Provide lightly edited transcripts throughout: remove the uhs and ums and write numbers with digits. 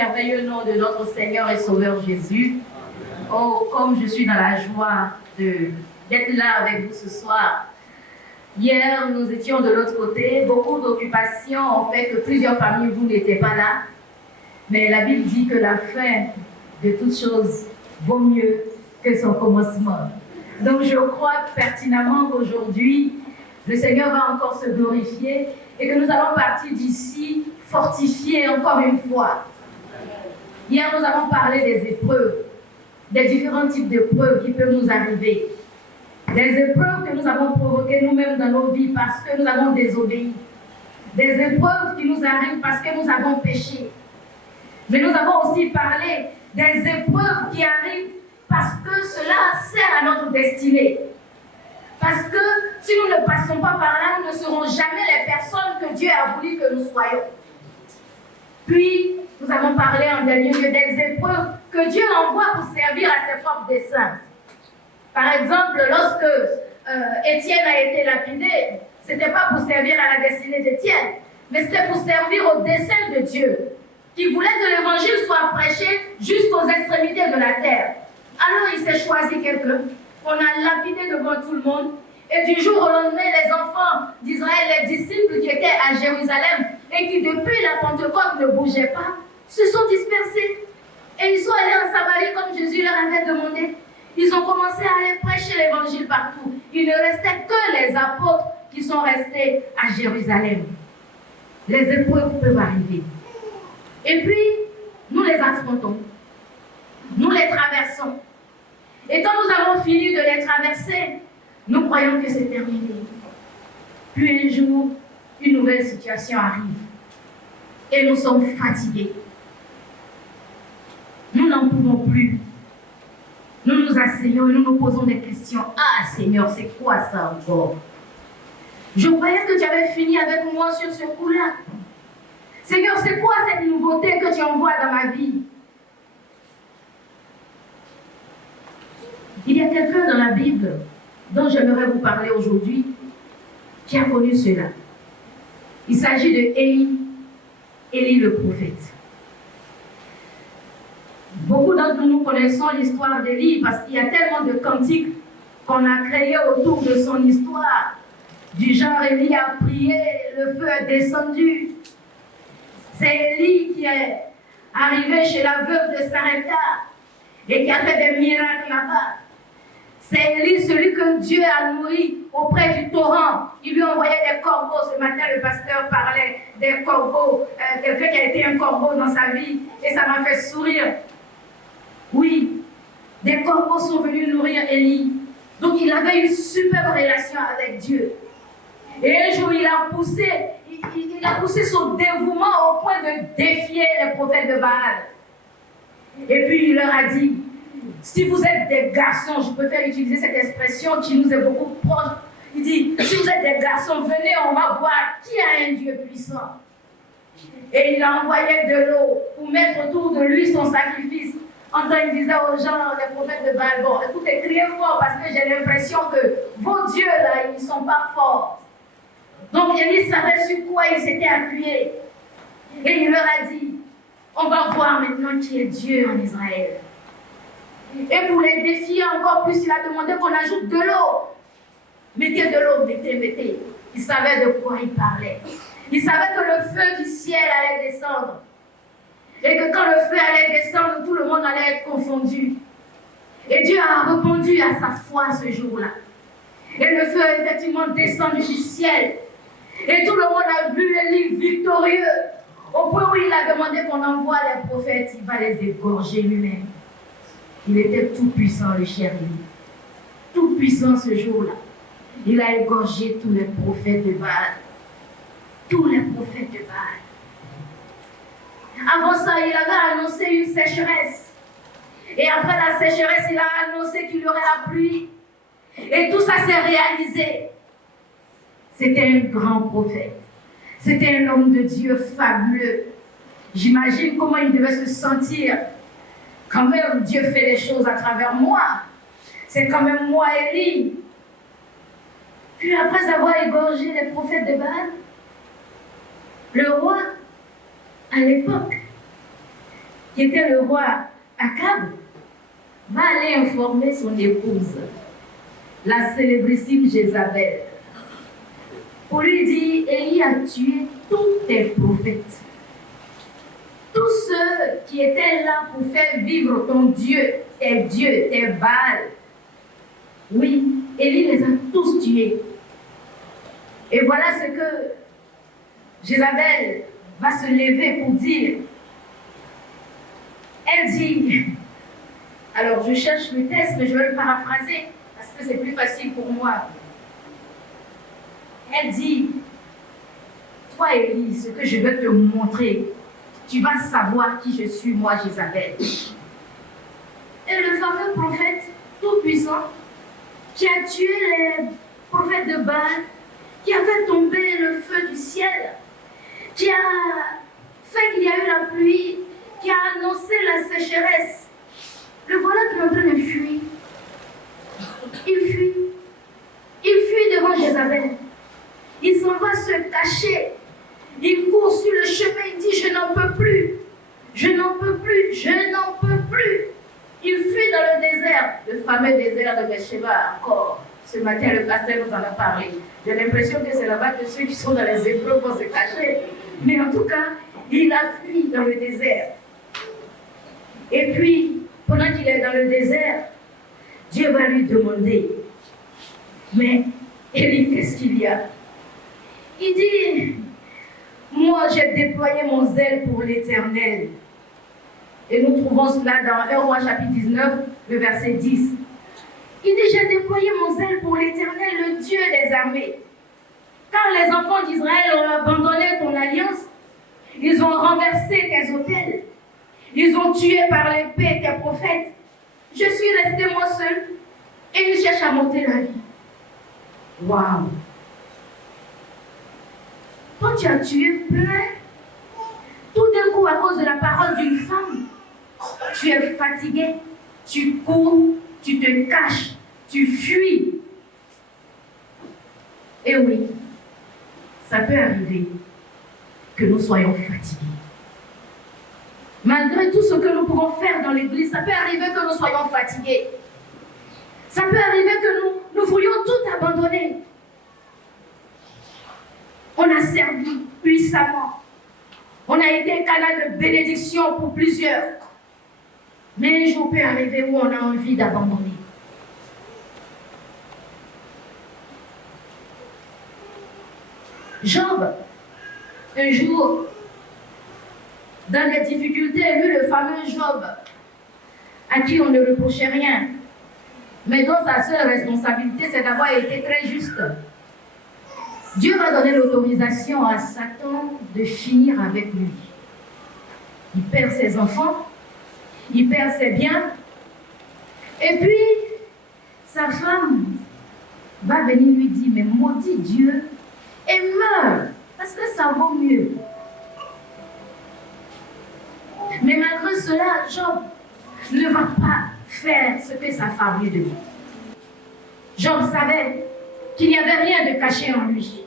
merveilleux nom de notre Seigneur et Sauveur Jésus. Oh, comme je suis dans la joie d'être là avec vous ce soir. Hier, nous étions de l'autre côté. Beaucoup d'occupations ont fait que plusieurs parmi vous n'étaient pas là. Mais la Bible dit que la fin de toute chose vaut mieux que son commencement. Donc je crois pertinemment qu'aujourd'hui, le Seigneur va encore se glorifier et que nous allons partir d'ici fortifiés encore une fois. Hier, nous avons parlé des épreuves, des différents types d'épreuves qui peuvent nous arriver. Des épreuves que nous avons provoquées nous-mêmes dans nos vies parce que nous avons désobéi. Des épreuves qui nous arrivent parce que nous avons péché. Mais nous avons aussi parlé des épreuves qui arrivent parce que cela sert à notre destinée. Parce que si nous ne passons pas par là, nous ne serons jamais les personnes que Dieu a voulu que nous soyons. Puis, nous avons parlé en dernier lieu des épreuves que Dieu envoie pour servir à ses propres desseins. Par exemple, lorsque Étienne a été lapidé, ce n'était pas pour servir à la destinée d'Étienne, mais c'était pour servir au dessein de Dieu, qui voulait que l'évangile soit prêché jusqu'aux extrémités de la terre. Alors il s'est choisi quelqu'un qu'on a lapidé devant tout le monde. Et du jour au lendemain, les enfants d'Israël, les disciples qui étaient à Jérusalem et qui depuis la Pentecôte ne bougeaient pas, se sont dispersés. Et ils sont allés en Samarie comme Jésus leur avait demandé. Ils ont commencé à aller prêcher l'évangile partout. Il ne restait que les apôtres qui sont restés à Jérusalem. Les épreuves peuvent arriver. Et puis, nous les affrontons. Nous les traversons. Et quand nous avons fini de les traverser, nous croyons que c'est terminé. Puis un jour, une nouvelle situation arrive. Et nous sommes fatigués. Nous n'en pouvons plus. Nous nous asseyons et nous nous posons des questions. Ah Seigneur, c'est quoi ça encore? Je croyais que tu avais fini avec moi sur ce coup-là. Seigneur, c'est quoi cette nouveauté que tu envoies dans ma vie? Il y a quelqu'un dans la Bible dont j'aimerais vous parler aujourd'hui qui a connu cela. Il s'agit de Élie le prophète. Beaucoup d'entre nous connaissons l'histoire d'Élie parce qu'il y a tellement de cantiques qu'on a créés autour de son histoire. Du genre, Élie a prié, le feu est descendu. C'est Élie qui est arrivé chez la veuve de Sarepta et qui a fait des miracles là-bas. C'est Élie, celui que Dieu a nourri auprès du torrent. Il lui envoyait des corbeaux. Ce matin, le pasteur parlait des corbeaux. Quelqu'un qui a été un corbeau dans sa vie. Et ça m'a fait sourire. Oui, des corbeaux sont venus nourrir Élie. Donc il avait une super relation avec Dieu. Et un jour, il a poussé son dévouement au point de défier les prophètes de Baal. Et puis il leur a dit, si vous êtes des garçons, je préfère utiliser cette expression qui nous est beaucoup proche. Il dit, si vous êtes des garçons, venez, on va voir qui a un Dieu puissant. Et il a envoyé de l'eau pour mettre autour de lui son sacrifice. En tant qu'il disait aux gens, les prophètes de Baal, bon, écoutez, criez fort parce que j'ai l'impression que vos dieux là, ils ne sont pas forts. Donc Élie savait sur quoi il s'était appuyé. Et il leur a dit, on va voir maintenant qui est Dieu en Israël. Et pour les défier encore plus, il a demandé qu'on ajoute de l'eau. Mettez de l'eau, mettez. Il savait de quoi il parlait. Il savait que le feu du ciel allait descendre. Et que quand le feu allait descendre, tout le monde allait être confondu. Et Dieu a répondu à sa foi ce jour-là. Et le feu est effectivement descendu du ciel. Et tout le monde a vu Élie victorieux. Au point où il a demandé qu'on envoie les prophètes, il va les égorger lui-même. Il était tout puissant, le cher Élie. Tout puissant ce jour-là. Il a égorgé tous les prophètes de Baal. Tous les prophètes de Baal. Avant ça, il avait annoncé une sécheresse. Et après la sécheresse, il a annoncé qu'il y aurait la pluie. Et tout ça s'est réalisé. C'était un grand prophète. C'était un homme de Dieu fabuleux. J'imagine comment il devait se sentir. Quand même, Dieu fait des choses à travers moi. C'est quand même moi, Élie. Puis après avoir égorgé les prophètes de Baal, le roi, à l'époque, qui était le roi Akab, va aller informer son épouse, la célébrissime Jézabel, pour lui dire, Élie a tué tous tes prophètes. Tous ceux qui étaient là pour faire vivre ton Dieu, tes Baals. Oui, Élie les a tous tués. Et voilà ce que Jézabel va se lever pour dire. Elle dit, alors je cherche le texte, mais je vais le paraphraser, parce que c'est plus facile pour moi. Elle dit, toi Élie, ce que je veux te montrer, tu vas savoir qui je suis, moi, Jézabel. Et le fameux prophète tout-puissant, qui a tué les prophètes de Baal, qui a fait tomber le feu du ciel, qui a fait qu'il y a eu la pluie, qui a annoncé la sécheresse. Le voilà qui est en train de fuir. Il fuit. Il fuit devant Jézabel. Il s'en va se cacher. Il court sur le chemin, il dit, je n'en peux plus. Je n'en peux plus. Je n'en peux plus. Il fuit dans le désert, le fameux désert de Beersheba encore. Ce matin, le pasteur nous en a parlé. J'ai l'impression que c'est là-bas que ceux qui sont dans les épreuves vont se cacher. Mais en tout cas, il a fui dans le désert. Et puis, pendant qu'il est dans le désert, Dieu va lui demander, mais Élie, qu'est-ce qu'il y a? Il dit, moi j'ai déployé mon zèle pour l'Éternel. Et nous trouvons cela dans 1 Roi chapitre 19, le verset 10. Il dit, j'ai déployé mon zèle pour l'Éternel, le Dieu des armées. Quand les enfants d'Israël ont abandonné ton alliance, ils ont renversé tes autels. Ils ont tué par l'épée tes prophètes. Je suis resté moi seul et ils cherchent à monter la vie. Waouh! Toi, tu as tué plein. Tout d'un coup, à cause de la parole d'une femme, tu es fatigué, tu cours, tu te caches, tu fuis. Et oui, ça peut arriver que nous soyons fatigués. Malgré tout ce que nous pouvons faire dans l'église, ça peut arriver que nous soyons fatigués. Ça peut arriver que nous voulions tout abandonner. On a servi puissamment. On a été canal de bénédiction pour plusieurs. Mais un jour peut arriver où on a envie d'abandonner. Job, un jour, dans les difficultés, lui, le fameux Job, à qui on ne reprochait rien, mais dont sa seule responsabilité, c'est d'avoir été très juste. Dieu va donner l'autorisation à Satan de finir avec lui. Il perd ses enfants, il perd ses biens, et puis sa femme va venir lui dire, mais maudit Dieu, et meurt, parce que ça vaut mieux. Mais malgré cela, Job ne va pas faire ce que sa femme lui demande. Job savait qu'il n'y avait rien de caché en lui.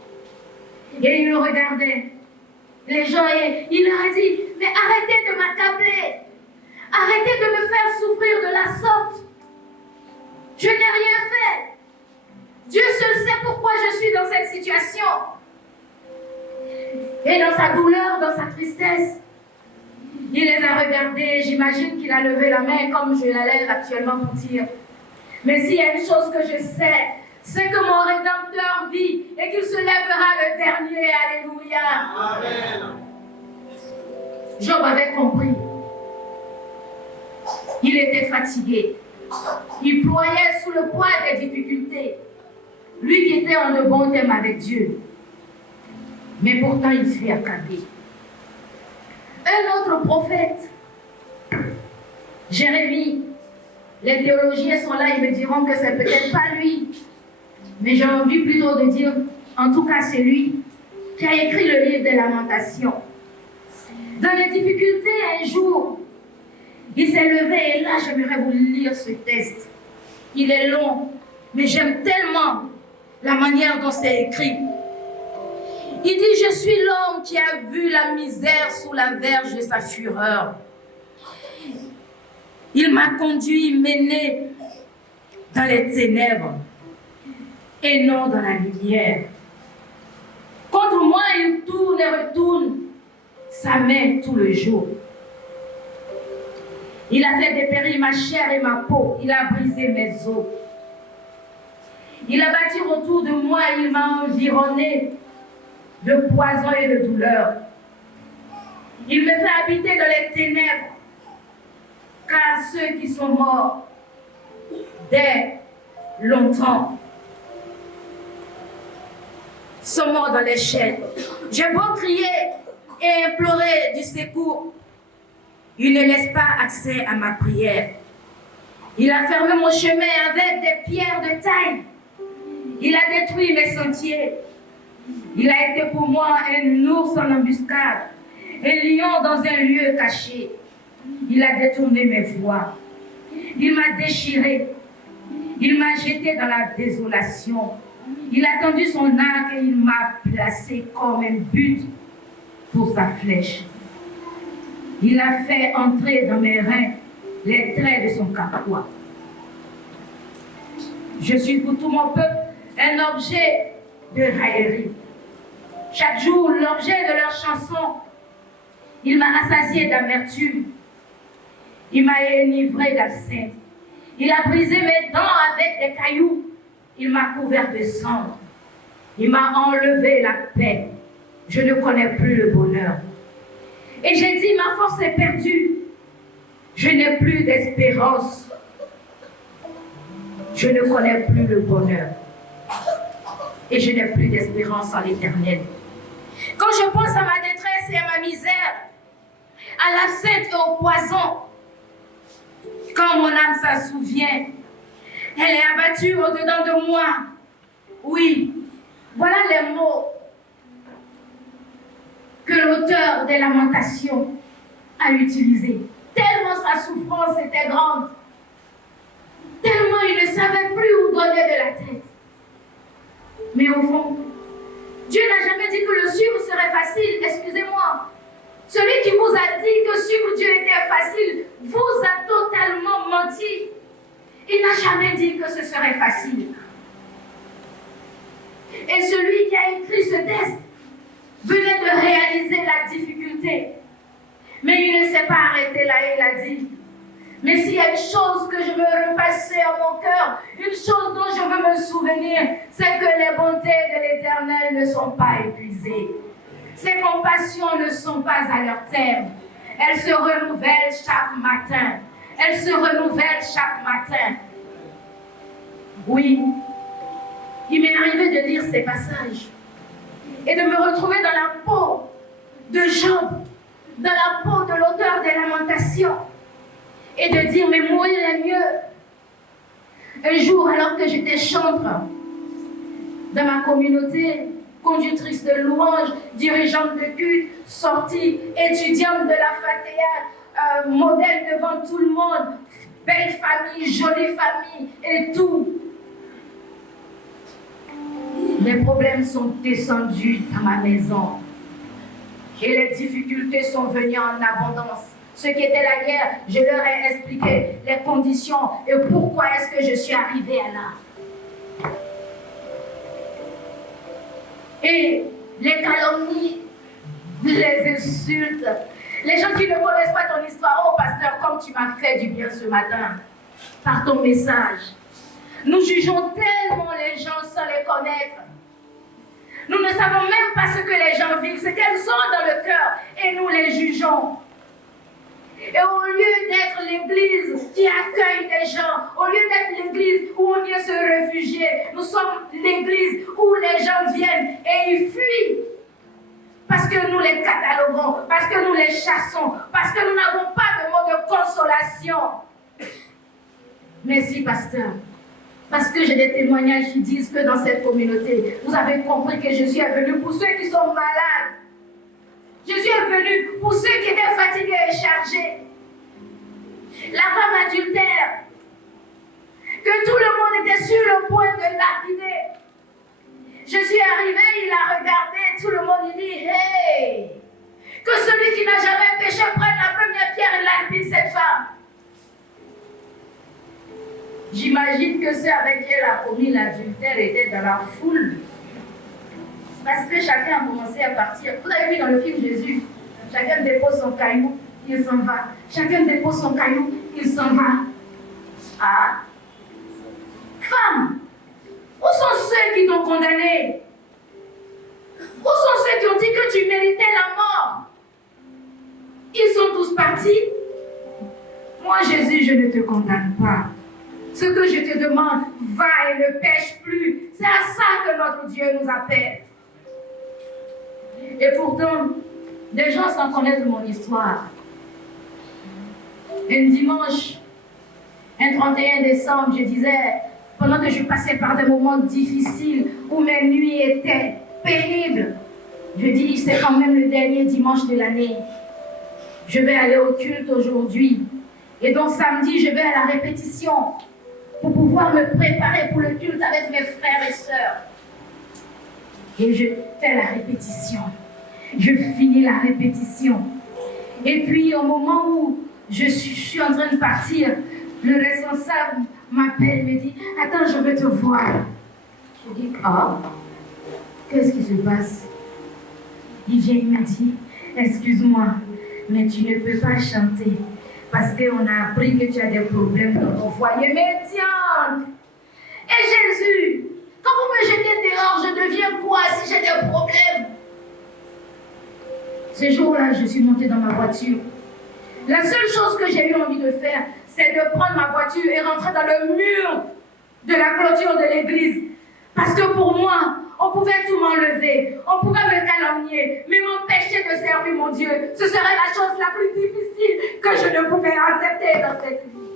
Et il le regardait. Les gens, il leur a dit, mais arrêtez de m'accabler. Arrêtez de me faire souffrir de la sorte. Je n'ai rien fait. Dieu seul sait pourquoi je suis dans cette situation. Et dans sa douleur, dans sa tristesse, il les a regardés. J'imagine qu'il a levé la main comme je la lève actuellement pour dire, mais s'il y a une chose que je sais, c'est que mon Rédempteur vit et qu'il se lèvera le dernier. Alléluia. Amen. Job avait compris. Il était fatigué. Il ployait sous le poids des difficultés. Lui qui était en de bons termes avec Dieu. Mais pourtant, il fut accablé. Un autre prophète, Jérémie, les théologiens sont là, ils me diront que c'est peut-être pas lui. Mais j'ai envie plutôt de dire, en tout cas c'est lui qui a écrit le livre des Lamentations. Dans les difficultés, un jour, il s'est levé et là j'aimerais vous lire ce texte. Il est long, mais j'aime tellement la manière dont c'est écrit. Il dit, je suis l'homme qui a vu la misère sous la verge de sa fureur. Il m'a conduit, mené dans les ténèbres et non dans la lumière. Contre moi, il tourne et retourne sa main tout le jour. Il a fait dépérir ma chair et ma peau. Il a brisé mes os. Il a bâti autour de moi, il m'a environné de poison et de douleur. Il me fait habiter dans les ténèbres, car ceux qui sont morts dès longtemps sont morts dans les chaînes. J'ai beau crier et implorer du secours, il ne laisse pas accès à ma prière. Il a fermé mon chemin avec des pierres de taille. Il a détruit mes sentiers. Il a été pour moi un ours en embuscade, un lion dans un lieu caché. Il a détourné mes voies. Il m'a déchiré. Il m'a jeté dans la désolation. Il a tendu son arc et il m'a placé comme un but pour sa flèche. Il a fait entrer dans mes reins les traits de son carquois. Je suis pour tout mon peuple un objet de raillerie. Chaque jour, l'objet de leurs chansons. Il m'a rassasié d'amertume. Il m'a enivré d'absinthe. Il a brisé mes dents avec des cailloux. Il m'a couvert de cendres. Il m'a enlevé la paix. Je ne connais plus le bonheur. Et j'ai dit, ma force est perdue. Je n'ai plus d'espérance. Je ne connais plus le bonheur. Et je n'ai plus d'espérance en l'Éternel. Quand je pense à ma détresse et à ma misère, à l'absinthe et au poison, quand mon âme s'en souvient, elle est abattue au-dedans de moi. Oui, voilà les mots que l'auteur des Lamentations a utilisés. Tellement sa souffrance était grande, tellement il ne savait plus où donner de la tête. Mais au fond, Dieu n'a jamais dit que le suivre serait facile, excusez-moi. Celui qui vous a dit que suivre Dieu était facile, vous a totalement menti. Il n'a jamais dit que ce serait facile. Et celui qui a écrit ce texte venait de réaliser la difficulté. Mais il ne s'est pas arrêté là, il a dit, mais s'il y a une chose que je veux repasser à mon cœur, une chose dont je veux me souvenir, c'est que les bontés de l'Éternel ne sont pas épuisées. Ses compassions ne sont pas à leur terme. Elles se renouvellent chaque matin. Elles se renouvellent chaque matin. Oui, il m'est arrivé de lire ces passages et de me retrouver dans la peau de Job, dans la peau de l'auteur des Lamentations, et de dire, mais mourir est mieux. Un jour, alors que j'étais chantre dans ma communauté, conductrice de louanges, dirigeante de culte, sortie, étudiante de la Fatiha, modèle devant tout le monde, belle famille, jolie famille et tout. Les problèmes sont descendus dans ma maison et les difficultés sont venues en abondance. Ce qui était la guerre, je leur ai expliqué les conditions et pourquoi est-ce que je suis arrivée là. Et les calomnies, les insultes, les gens qui ne connaissent pas ton histoire, oh pasteur, comme tu m'as fait du bien ce matin, par ton message. Nous jugeons tellement les gens sans les connaître. Nous ne savons même pas ce que les gens vivent, ce qu'elles ont dans le cœur, et nous les jugeons. Et au lieu d'être l'église qui accueille des gens, au lieu d'être l'église où on vient se réfugier, nous sommes l'église où les gens viennent et ils fuient. Parce que nous les cataloguons, parce que nous les chassons, parce que nous n'avons pas de mots de consolation. Merci, pasteur. Parce que j'ai des témoignages qui disent que dans cette communauté, vous avez compris que Jésus est venu pour ceux qui sont malades. Jésus est venu pour ceux qui étaient fatigués et chargés. La femme adultère, que tout le monde était sur le point de lapider. Jésus est arrivé, il a regardé, tout le monde il dit, hey, que celui qui n'a jamais péché prenne la première pierre et lapide cette femme. J'imagine que ceux avec qui elle a commis l'adultère étaient dans la foule. Parce que chacun a commencé à partir. Vous avez vu dans le film Jésus, chacun dépose son caillou, il s'en va. Chacun dépose son caillou, il s'en va. Ah! Femme, où sont ceux qui t'ont condamné? Où sont ceux qui ont dit que tu méritais la mort? Ils sont tous partis. Moi, Jésus, je ne te condamne pas. Ce que je te demande, va et ne pêche plus. C'est à ça que notre Dieu nous appelle. Et pourtant, des gens sans connaître mon histoire. Un dimanche, un 31 décembre, je disais, pendant que je passais par des moments difficiles où mes nuits étaient pénibles, je dis, c'est quand même le dernier dimanche de l'année. Je vais aller au culte aujourd'hui. Et donc samedi, je vais à la répétition pour pouvoir me préparer pour le culte avec mes frères et sœurs. Et je fais la répétition. Je finis la répétition. Et puis au moment où je suis en train de partir, le responsable m'appelle, me dit, attends, je veux te voir. Je dis, ah, qu'est-ce qui se passe? Il vient, il me dit, excuse-moi, mais tu ne peux pas chanter parce qu'on a appris que tu as des problèmes dans ton foyer. Mais tiens, et Jésus, quand vous me jetez dehors, je deviens quoi si j'ai des problèmes? Ce jour-là, je suis montée dans ma voiture. La seule chose que j'ai eu envie de faire, c'est de prendre ma voiture et rentrer dans le mur de la clôture de l'église. Parce que pour moi, on pouvait tout m'enlever, on pouvait me calomnier, mais m'empêcher de servir mon Dieu, ce serait la chose la plus difficile que je ne pouvais accepter dans cette vie.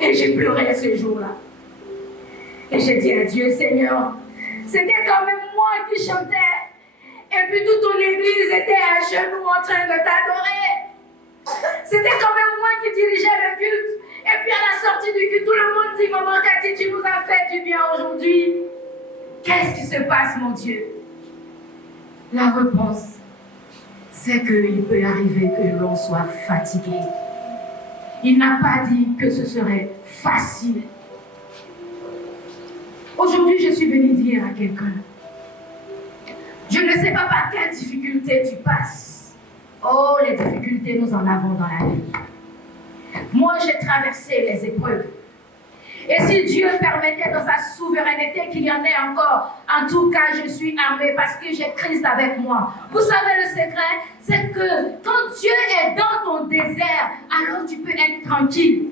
Et j'ai pleuré ce jour-là. Et j'ai dit à Dieu, Seigneur, c'était quand même moi qui chantais. Et puis toute ton église était à genoux en train de t'adorer. C'était quand même moi qui dirigeais le culte. Et puis à la sortie du culte, tout le monde dit, maman Cathy, tu nous as fait du bien aujourd'hui. Qu'est-ce qui se passe, mon Dieu? La réponse, c'est qu'il peut arriver que l'on soit fatigué. Il n'a pas dit que ce serait facile. Aujourd'hui, je suis venue dire à quelqu'un, je ne sais pas par quelle difficulté tu passes. Oh, les difficultés, nous en avons dans la vie. Moi, j'ai traversé les épreuves. Et si Dieu permettait dans sa souveraineté qu'il y en ait encore, en tout cas, je suis armée parce que j'ai Christ avec moi. Vous savez le secret, c'est que quand Dieu est dans ton désert, alors tu peux être tranquille.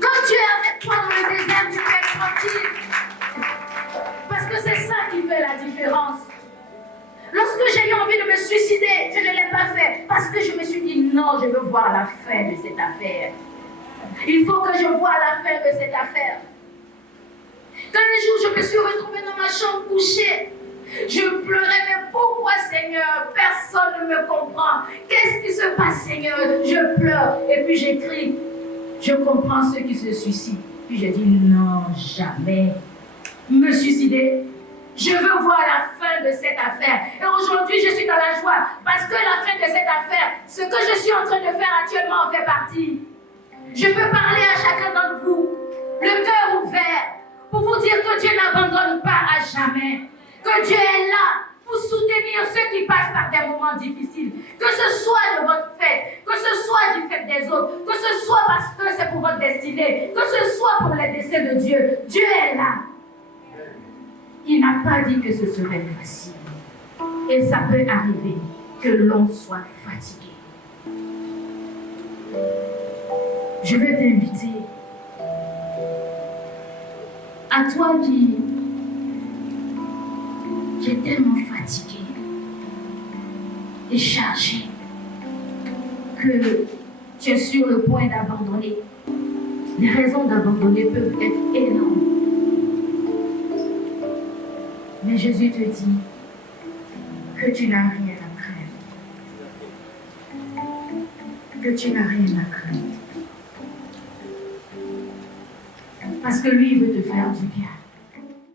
Quand Dieu est avec toi dans le désert, tu peux être tranquille. Parce que c'est ça qui fait la différence. Lorsque j'ai eu envie de me suicider, je ne l'ai pas fait parce que je me suis dit non, je veux voir la fin de cette affaire. Il faut que je voie la fin de cette affaire. Quand un jour je me suis retrouvée dans ma chambre couchée, je pleurais, mais pourquoi Seigneur? Personne ne me comprend. Qu'est-ce qui se passe Seigneur? Je pleure et puis j'écris. Je comprends ceux qui se suicident. Puis j'ai dit non, jamais me suicider. Je veux voir la fin de cette affaire. Et aujourd'hui, je suis dans la joie. Parce que la fin de cette affaire, ce que je suis en train de faire actuellement en fait partie. Je peux parler à chacun d'entre vous, le cœur ouvert, pour vous dire que Dieu n'abandonne pas à jamais. Que Dieu est là pour soutenir ceux qui passent par des moments difficiles. Que ce soit de votre fait, que ce soit du fait des autres, que ce soit parce que c'est pour votre destinée, que ce soit pour les décès de Dieu. Dieu est là. Il n'a pas dit que ce serait facile. Et ça peut arriver que l'on soit fatigué. Je vais t'inviter à toi qui es tellement fatigué et chargé que tu es sur le point d'abandonner. Les raisons d'abandonner peuvent être énormes. Mais Jésus te dit que tu n'as rien à craindre. Que tu n'as rien à craindre. Parce que lui, il veut te faire du bien.